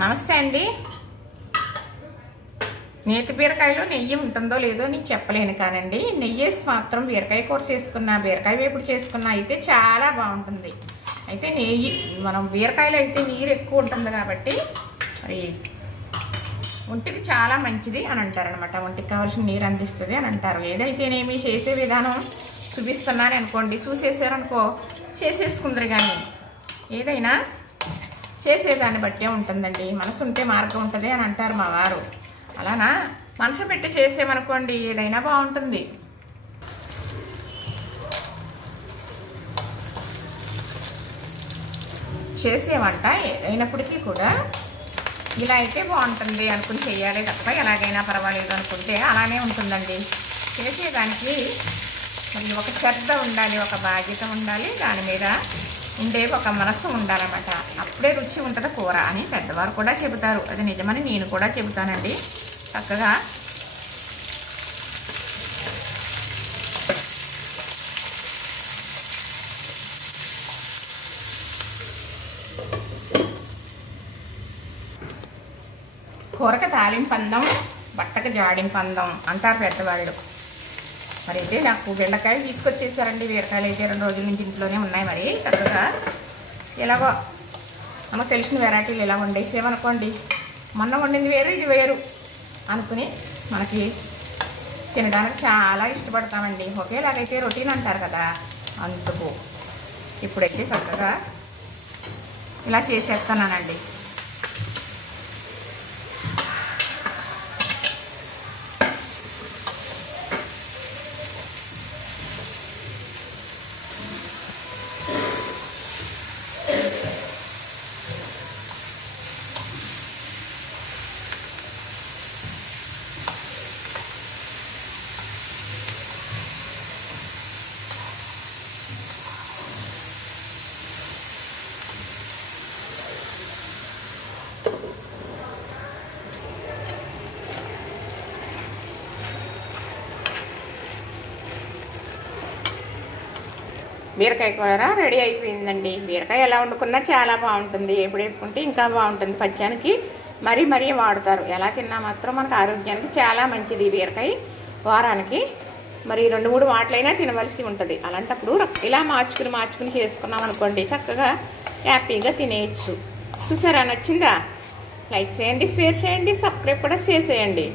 నమస్తే అండి. నేతి బీరకాయలో నెయ్యి ఉంటుందో లేదో నేను చెప్పలేను కానండి, నెయ్యేసి మాత్రం బీరకాయ కూర చేసుకున్నా, బీరకాయ వేపుడు చేసుకున్నా అయితే చాలా బాగుంటుంది. అయితే నెయ్యి మనం బీరకాయలో అయితే నీరు ఎక్కువ ఉంటుంది కాబట్టి మరి ఒంటికి చాలా మంచిది అని అంటారనమాట. ఒంటికి కావాల్సిన నీరు అందిస్తుంది అని అంటారు. ఏదైతేనేమి చేసే విధానం చూపిస్తున్నాను అనుకోండి, చూసేసారనుకో చేసేసుకుందరు. కానీ ఏదైనా చేసేదాన్ని బట్టే ఉంటుందండి. మనసు ఉంటే మార్గం ఉంటుంది అని అంటారు మా వారు. అలానా మనసు పెట్టి చేసేమనుకోండి ఏదైనా బాగుంటుంది. చేసే వంట ఏదైనప్పటికీ కూడా ఇలా అయితే బాగుంటుంది అనుకుని చేయాలి తప్ప ఎలాగైనా పర్వాలేదు అనుకుంటే అలానే ఉంటుందండి. చేసేదానికి మరి ఒక శ్రద్ధ ఉండాలి, ఒక బాధ్యత ఉండాలి, దాని మీద ఉండే ఒక మనస్సు ఉండాలన్నమాట. అప్పుడే రుచి ఉంటుంది కూర అని పెద్దవారు కూడా చెబుతారు. అది నిజమని నేను కూడా చెబుతానండి. చక్కగా కూరక తాలింపందం, బట్టకు జాడింపందం అంటారు పెద్దవాళ్ళు. మరి అయితే నాకు బెండకాయలు తీసుకొచ్చేసారండి. బీరకాయలు అయితే 2 రోజుల నుంచి ఇంట్లోనే ఉన్నాయి. మరి చక్కగా ఎలాగో మనకు తెలిసిన వెరైటీలు ఇలా వండేసేమనుకోండి, మొన్న వండింది వేరు ఇది వేరు అనుకుని మనకి తినడానికి చాలా ఇష్టపడతామండి. ఒకేలాగైతే రొటీన్ అంటారు కదా, అందుకు ఇప్పుడైతే చక్కగా ఇలా చేసేస్తున్నానండి. బీరకాయ కూర రెడీ అయిపోయిందండి. బీరకాయ ఎలా వండుకున్నా చాలా బాగుంటుంది. ఎప్పుడు వేపుకుంటే ఇంకా బాగుంటుంది. పచ్చానికి మరీ మరీ వాడతారు. ఎలా తిన్నా మాత్రం మనకు ఆరోగ్యానికి చాలా మంచిది. బీరకాయ వారానికి మరి 2-3 మాటలైనా తినవలసి ఉంటుంది. అలాంటప్పుడు ఇలా మార్చుకుని చేసుకున్నాం అనుకోండి, చక్కగా హ్యాపీగా తినేయచ్చు. చూసారా? నచ్చిందా? లైక్ చేయండి, షేర్ చేయండి, సబ్స్క్రైబ్ కూడా చేసేయండి.